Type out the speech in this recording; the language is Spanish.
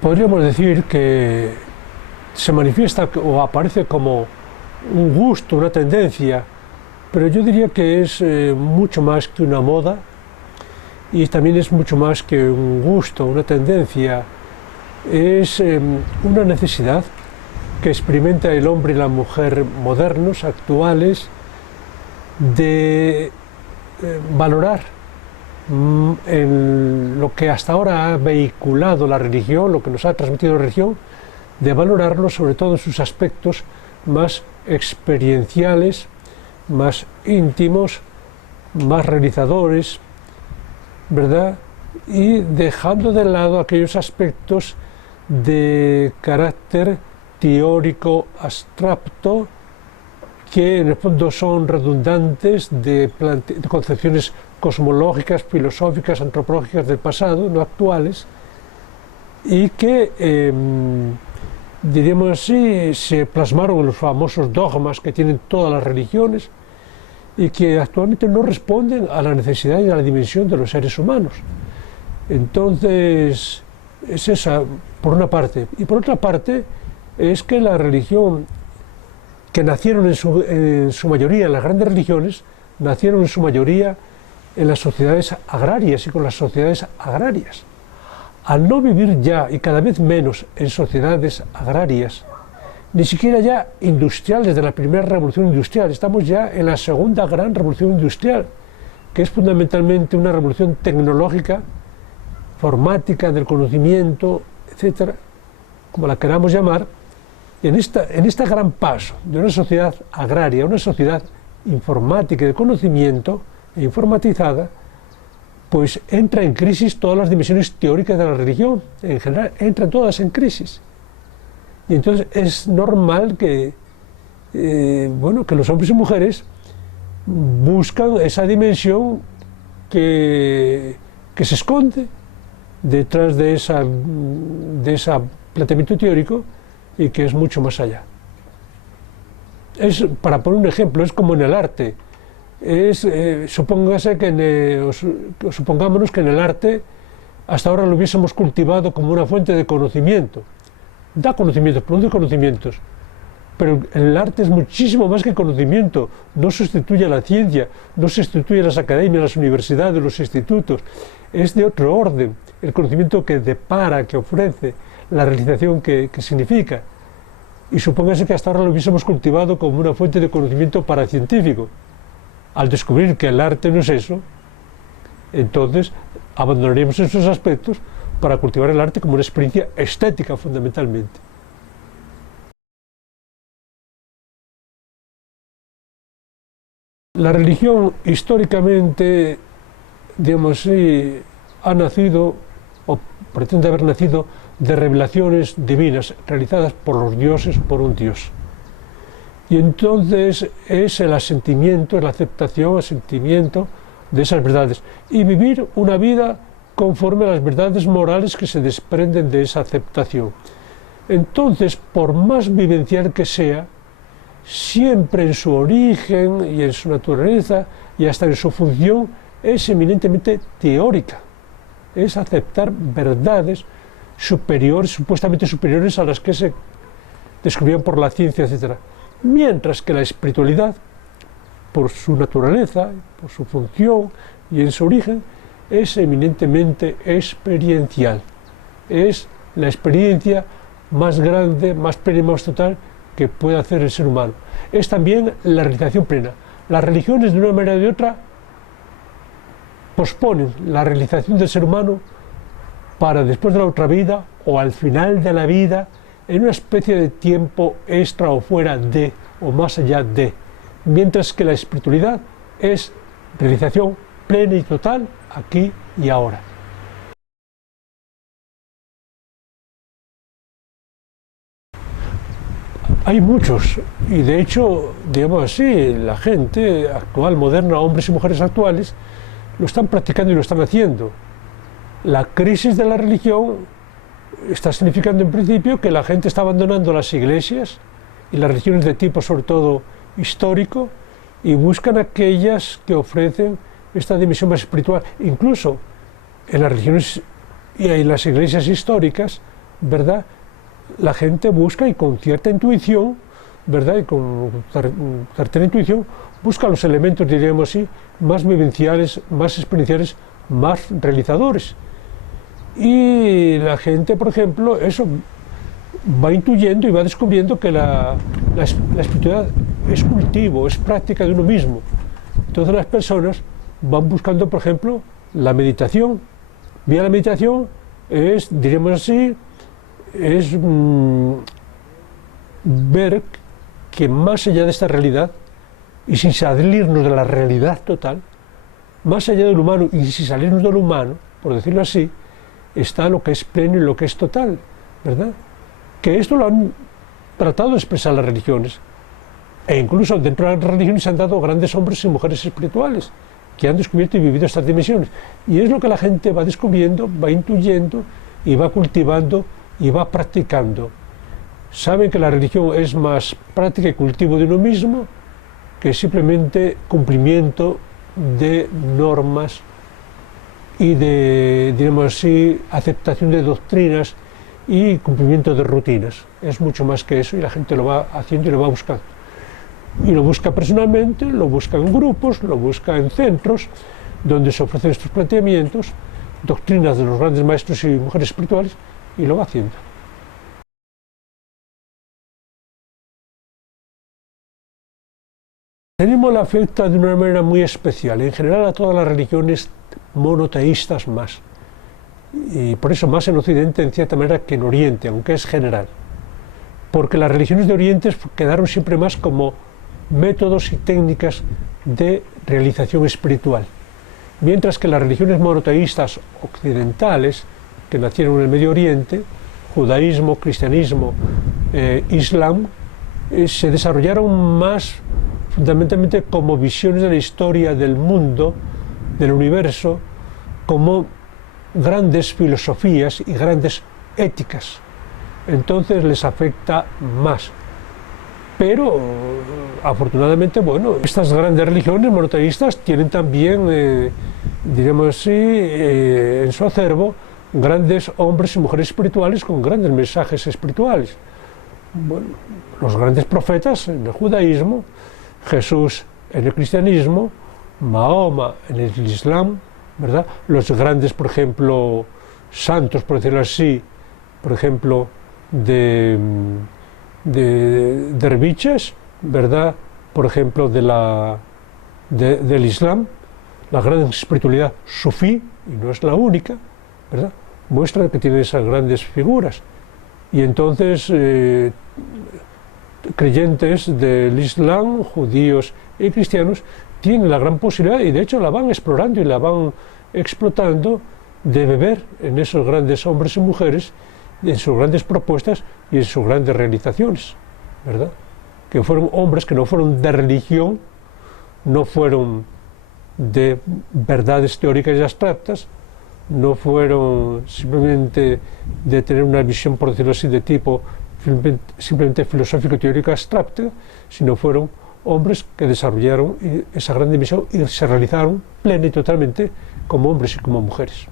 Podríamos decir que se manifiesta o aparece como un gusto, una tendencia, pero yo diría que es mucho más que una moda y también es mucho más que un gusto, una tendencia, es una necesidad que experimenta el hombre y la mujer modernos, actuales, de valorar en lo que hasta ahora ha vehiculado la religión, lo que nos ha transmitido la religión, de valorarlo sobre todo en sus aspectos más experienciales, más íntimos, más realizadores, ¿verdad? Y dejando de lado aquellos aspectos de carácter teórico abstracto que en el fondo son redundantes de concepciones cosmológicas, filosóficas, antropológicas del pasado, no actuales, y que, diríamos así, se plasmaron en los famosos dogmas que tienen todas las religiones y que actualmente no responden a la necesidad y a la dimensión de los seres humanos. Entonces, es esa, por una parte. Y por otra parte, es que la religión, que nacieron en su mayoría, las grandes religiones, nacieron en su mayoría en las sociedades agrarias y con las sociedades agrarias. Al no vivir ya, y cada vez menos, en sociedades agrarias, ni siquiera ya industriales de la primera revolución industrial, estamos ya en la segunda gran revolución industrial, que es fundamentalmente una revolución tecnológica, informática, del conocimiento, etcétera, como la queramos llamar. En este gran paso de una sociedad agraria a una sociedad informática y de conocimiento e informatizada, pues entra en crisis todas las dimensiones teóricas de la religión, en general entran todas en crisis. Y entonces es normal que, que los hombres y mujeres buscan esa dimensión que se esconde detrás de ese planteamiento teórico y que es mucho más allá. Para poner un ejemplo, es como en el arte. Supongámonos que en el arte hasta ahora lo hubiésemos cultivado como una fuente de conocimiento. Da conocimientos, produce conocimientos, pero el arte es muchísimo más que conocimiento. No sustituye a la ciencia, no sustituye a las academias, las universidades, los institutos. Es de otro orden, el conocimiento que depara, que ofrece, la realización que significa. Y supóngase que hasta ahora lo hubiésemos cultivado como una fuente de conocimiento paracientífico. Al descubrir que el arte no es eso, entonces abandonaríamos esos aspectos para cultivar el arte como una experiencia estética fundamentalmente. La religión históricamente, digamos así, ha nacido o pretende haber nacido de revelaciones divinas realizadas por los dioses, por un dios. Y entonces es el asentimiento, la aceptación, asentimiento de esas verdades. Y vivir una vida conforme a las verdades morales que se desprenden de esa aceptación. Entonces, por más vivencial que sea, siempre en su origen y en su naturaleza y hasta en su función es eminentemente teórica. Es aceptar verdades superiores, supuestamente superiores a las que se descubrían por la ciencia, etc. Mientras que la espiritualidad, por su naturaleza, por su función y en su origen, es eminentemente experiencial. Es la experiencia más grande, más plena y más total que puede hacer el ser humano. Es también la realización plena. Las religiones, de una manera o de otra, posponen la realización del ser humano para después de la otra vida o al final de la vida, en una especie de tiempo extra o fuera de, o más allá de, mientras que la espiritualidad es realización plena y total aquí y ahora. Hay muchos, y de hecho, digamos así, la gente actual, moderna, hombres y mujeres actuales, lo están practicando y lo están haciendo. La crisis de la religión está significando en principio que la gente está abandonando las iglesias y las religiones de tipo sobre todo histórico y buscan aquellas que ofrecen esta dimensión más espiritual. Incluso en las religiones y en las iglesias históricas ¿verdad?, la gente busca y con cierta intuición, ¿verdad?, y con certera intuición, busca los elementos, diríamos así, más vivenciales, más experienciales, más realizadores. Y la gente, por ejemplo, eso va intuyendo y va descubriendo que la espiritualidad es cultivo, es práctica de uno mismo. Entonces las personas van buscando, por ejemplo, la meditación. Bien, la meditación es, diríamos así, es ver que más allá de esta realidad, y sin salirnos de la realidad total, más allá del humano y sin salirnos del humano, por decirlo así, está lo que es pleno y lo que es total, ¿verdad? Que esto lo han tratado de expresar las religiones, e incluso dentro de las religiones se han dado grandes hombres y mujeres espirituales que han descubierto y vivido estas dimensiones, y es lo que la gente va descubriendo, va intuyendo y va cultivando y va practicando. Saben que la religión es más práctica y cultivo de uno mismo que simplemente cumplimiento de normas y de, diríamos así, aceptación de doctrinas y cumplimiento de rutinas. Es mucho más que eso, y la gente lo va haciendo y lo va buscando. Y lo busca personalmente, lo busca en grupos, lo busca en centros donde se ofrecen estos planteamientos, doctrinas de los grandes maestros y mujeres espirituales, y lo va haciendo. El animismo le afecta de una manera muy especial, en general a todas las religiones monoteístas más, y por eso más en Occidente en cierta manera que en Oriente, aunque es general, porque las religiones de Oriente quedaron siempre más como métodos y técnicas de realización espiritual, mientras que las religiones monoteístas occidentales, que nacieron en el Medio Oriente, judaísmo, cristianismo, islam, se desarrollaron más fundamentalmente como visiones de la historia del mundo, del universo, como grandes filosofías y grandes éticas. Entonces les afecta más. Pero afortunadamente, bueno, estas grandes religiones monoteístas tienen también, diríamos así, en su acervo, grandes hombres y mujeres espirituales con grandes mensajes espirituales. Bueno, los grandes profetas en el judaísmo, Jesús en el cristianismo, Mahoma en el islam, ¿verdad? Los grandes, por ejemplo, santos, por decirlo así, por ejemplo, derviches, ¿verdad?, por ejemplo, del islam, la gran espiritualidad sufí, y no es la única, ¿verdad?, muestra que tiene esas grandes figuras. Y entonces creyentes del islam, judíos y cristianos, tienen la gran posibilidad, y de hecho la van explorando y la van explotando, de beber en esos grandes hombres y mujeres, en sus grandes propuestas y en sus grandes realizaciones, ¿verdad? Que fueron hombres que no fueron de religión, no fueron de verdades teóricas y abstractas, no fueron simplemente de tener una visión, por decirlo así, de tipo simplemente filosófico, teórico, abstracto, sino fueron hombres que desarrollaron esa gran dimensión y se realizaron plena y totalmente como hombres y como mujeres.